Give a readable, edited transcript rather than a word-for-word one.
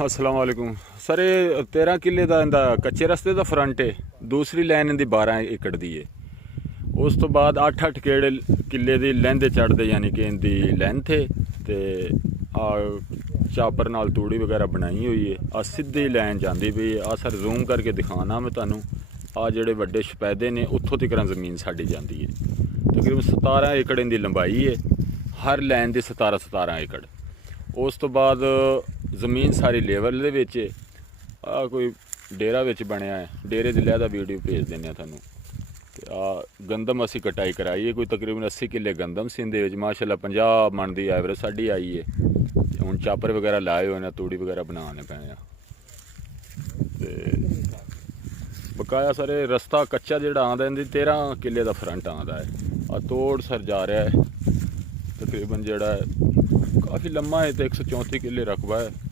अस्सलाम वालेकुम सर। ये 13 किले ਦਾ ਇਹਦਾ ਕੱਚੇ ਰਸਤੇ ਦਾ ਫਰੰਟ ਹੈ। ਦੂਸਰੀ ਲਾਈਨ ਇਹਦੀ 12 ਏਕੜ ਦੀ ਹੈ। ਉਸ ਤੋਂ ਬਾਅਦ 8-8 ਕਿੱਲੇ ਦੀ ਲੈਂਦੇ ਚੜ੍ਹਦੇ ਯਾਨੀ ਕਿ ਇਹਦੀ ਲੈਂਥ ਹੈ ਤੇ ਆ ਚਾਪਰ ਨਾਲ ਤੂੜੀ ਵਗੈਰਾ ਬਣਾਈ ਹੋਈ ਹੈ। ਆ ਸਿੱਧੀ ਲਾਈਨ ਜਾਂਦੀ ਪਈ ਆ ਸਰ, ਜ਼ੂਮ ਕਰਕੇ ਦਿਖਾਣਾ ਮੈਂ ਤੁਹਾਨੂੰ। ਆ ਜਿਹੜੇ ਵੱਡੇ ਸ਼ਪੈਦੇ ਨੇ ਉੱਥੋਂ ਤੱਕ ਜ਼ਮੀਨ ਸਾਡੀ ਜਾਂਦੀ ਹੈ। ਤਕਰੀਬਨ 17 ਏਕੜ ਇਹਦੀ ਲੰਬਾਈ ਹੈ, ਹਰ ਲਾਈਨ ਦੀ 17 ਏਕੜ। ਉਸ ਤੋਂ ਬਾਅਦ ਜ਼ਮੀਨ ਸਾਰੀ ਲੇਵਲ ਦੇ ਵਿੱਚ ਆ ਕੋਈ ਡੇਰਾ ਵਿੱਚ ਬਣਿਆ ਹੈ। ਡੇਰੇ ਦੀ ਲਹਿਦਾ ਵੀਡੀਓ ਭੇਜ ਦਿੰਦੇ ਹਾਂ ਤੁਹਾਨੂੰ। ਤੇ ਆ ਗੰਦਮ ਅਸੀਂ ਕਟਾਈ ਕਰਾਈ ਹੈ, ਕੋਈ ਤਕਰੀਬਨ 80 ਕਿੱਲੇ ਗੰਦਮ ਸੀ ਇਹਦੇ ਵਿੱਚ। ਮਾਸ਼ਾਅੱਲਾ 50 ਮਣ ਦੀ ਐਵਰੇਜ ਸਾਡੀ ਆਈ ਹੈ। ਤੇ ਹੁਣ ਚਾਪਰ ਵਗੈਰਾ ਲਾਏ ਹੋਏ ਨੇ, ਤੂੜੀ ਵਗੈਰਾ ਬਣਾਉਣੇ ਪਏ ਆ। ਤੇ ਬਕਾਇਆ ਸਾਰੇ ਰਸਤਾ ਕੱਚਾ ਜਿਹੜਾ ਆਉਂਦਾ ਇਹਦੀ 13 ਕਿੱਲੇ ਦਾ ਫਰੰਟ ਆਉਂਦਾ ਹੈ। ਆ ਤੋੜ ਸਰ ਜਾ ਰਿਹਾ ਹੈ ਤਕਰੀਬਨ, ਜਿਹੜਾ ਕਾफ़ी लम्बा है तो 134 किले रकबा है।